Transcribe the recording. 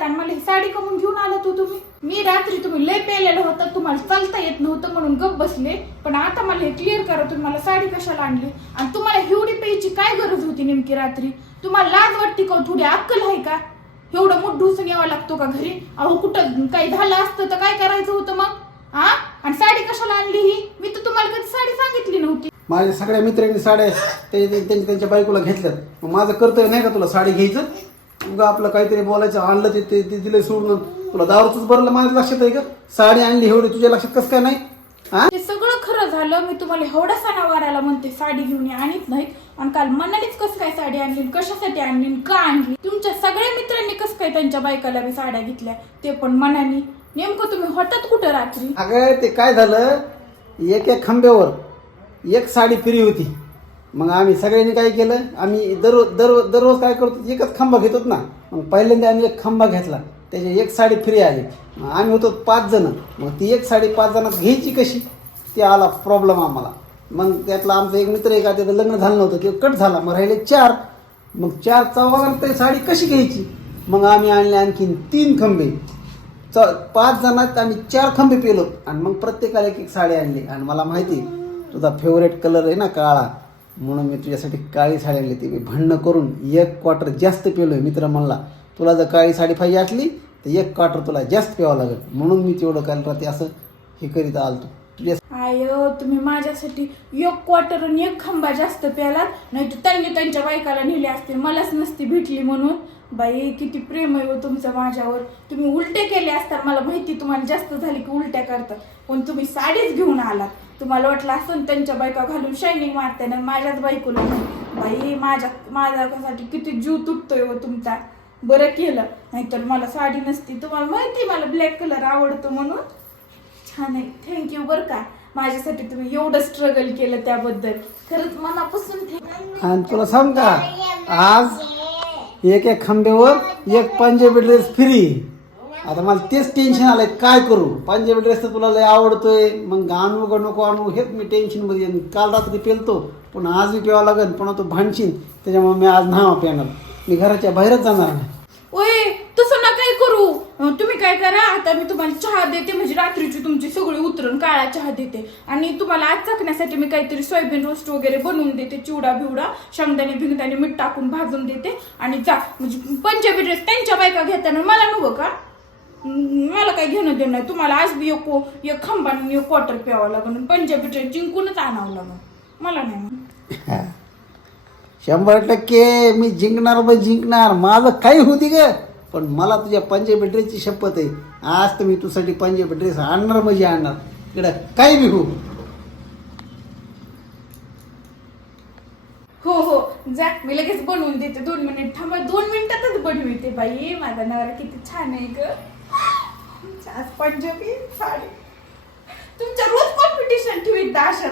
आलात आणि मला ही साडी कमून घेऊन आलात हो तुम्ही. मी रात्री तुम्ही लय पेलेलं होतं तुम्हाला चालता येत नव्हतं म्हणून गप बसले. पण आता मला हे क्लिअर करा तुम्ही मला साडी कशाला आणली? आणि तुम्हाला एवढी प्यायची काय गरज होती नेमकी रात्री? तुम्हाला लाज वाटते का? थोडी अक्कल आहे का? एवढं मोठ ढुसून यावा लागतो का घरी? अहो कुठं काही झालं असतं तर काय करायचं होतं मग? हा आणि साडी कशाला आणली ही? मी तर तुम्हाला कधी साडी सांगितली नव्हती. माझ्या सगळ्या मित्रांनी साड्या त्यांच्या बायकोला घेतल्यात. मग माझं कर्तव्य नाही का तुला साडी घ्यायचं? उगा आपलं काहीतरी बोलायचं आणलं ते ते ते दिलं सोडून. तुला दारूच भरलं माझ्या लक्षात आहे का? साडी आणली एवढी तुझ्या लक्षात कसं काय नाही? हा? ते सगळं खरं झालं मी तुम्हाला एवढा सणावाराला म्हणते साडी घेऊन ये आणत नाहीत. आणि काल मनानेच कसं काय साडी आणली आणि कशासाठी आणली आणि का आणली? तुमच्या सगळ्या मित्रांनी कसं काय त्यांच्या बायकाला बी साड्या घेतल्या? ते पण मनाने नेमकं तुम्ही होतात कुठं रात्री? अगं ते काय झालं? एक एक खांब्यावर एक साडी फ्री होती. मग आम्ही सगळ्यांनी काय केलं? आम्ही दररोज दररोज दररोज काय करतो? एकच खांबा घेतो ना. मग पहिल्यांदा आम्ही एक खांबा घेतला. त्याची एक साडी फ्री आली. मग आम्ही होतो पाच जणं. मग ती एक साडी पाच जणात घ्यायची कशी? ते आला प्रॉब्लेम आम्हाला. मग त्यातला आमचा एक मित्र एका त्याचं लग्न झालं नव्हतं. ते कट झाला. मग राहिले चार. मग चार चौघांना ते साडी कशी घ्यायची? मग आम्ही आणले आणखीन तीन खंबे. च पाच जणात आम्ही चार खंबे पेलो. आणि मग प्रत्येकाला एक एक साडी आणली. आणि मला माहिती आहे, तुझा फेवरेट कलर आहे ना काळा. म्हणून मी तुझ्यासाठी काळी साडी आणली ती मी भांडणं करून एक क्वार्टर जास्त पेलो आहे मित्र म्हणला तुला जर काळी साडी पाहिजे असली तर एक क्वार्टर तुला जास्त प्यावं लागेल. म्हणून मी तेवढं काल रात्री असं हे करीत आलतो. तुझ्या आय तुम्ही माझ्यासाठी एक क्वार्टर आणि एक खांबा जास्त प्यालात. नाही तर त्यांनी त्यांच्या बायकाला नेले असते. मलाच नसती भेटली म्हणून. बाई किती प्रेम आहे हो तुमचं माझ्यावर. तुम्ही उलटे केले असतात मला माहिती तुम्हाला जास्त झाली की उलट्या करतात पण तुम्ही साडीच घेऊन आलात. तुम्हाला वाटलं असं त्यांच्या बायका घालून शायनिंग मारते ना माझ्याच बायकोला बाई माझ्या माझ्यासाठी किती जीव तुटतोय हो तुमचा. बरं केलं. नाहीतर मला साडी नसती. तुम्हाला माहिती मला ब्लॅक कलर आवडतो म्हणून. छान आहे. थँक्यू बरं का. माझ्यासाठी तुम्ही एवढं स्ट्रगल केलं त्याबद्दल. खरंच मनापासून आणि तुला सांग का? आज एक एक खांब्यावर एक पंजाबी ड्रेस फ्री आता मला तेच टेन्शन आलंय. काय करू? पंजाबी ड्रेस तर तुला लय आवडतोय. मग आणू का नको आणू. हेच मी टेन्शनमध्ये काल रात्री पेलतो. पण आज मी प्यावा लागेल पण तो भांडशीन त्याच्यामुळे मी आज नाव पेणार मी घराच्या बाहेरच जाणार नाही ओय तसं ना काय करू अं, तुम्ही काय करा? आता मी तुम्हाला चहा देते म्हणजे रात्रीची तुमची सगळी उतरून काळा चहा देते. आणि तुम्हाला आज चाकण्यासाठी मी काहीतरी सोयाबीन रोस्ट वगैरे बनवून देते चिवडा बिवडा शेंगदाणे भिंगदाणे मीठ टाकून भाजून देते. आणि जा म्हणजे पंजाबी ड्रेस त्यांच्या बायका घेताना मला नको का? मला काही घेणं देणं नाही. तुम्हाला आज बी एक को- एक खांबा एक क्वार्टर प्यावं लागेल. पंजाबी ड्रेस जिंकूनच आणावं लागेल. मला नाही शंभर टक्के मी जिंकणार ब जिंकणार. माझं काही होती ग. पण मला तुझ्या पंजाबी ड्रेसची शपथ आहे. आज तर मी तुझ्यासाठी पंजाबी ड्रेस आणणार म्हणजे आणणार. इकडं काही बी हो. हो हो. जा मी लगेच बनवून देते दोन मिनिट. थांबा दोन मिनिटातच बनविते बाई. माझा नवरा किती छान आहे ग. आज पंजाबी साडी. तुमच्या रोज कॉम्पिटिशन ठेवीत अशा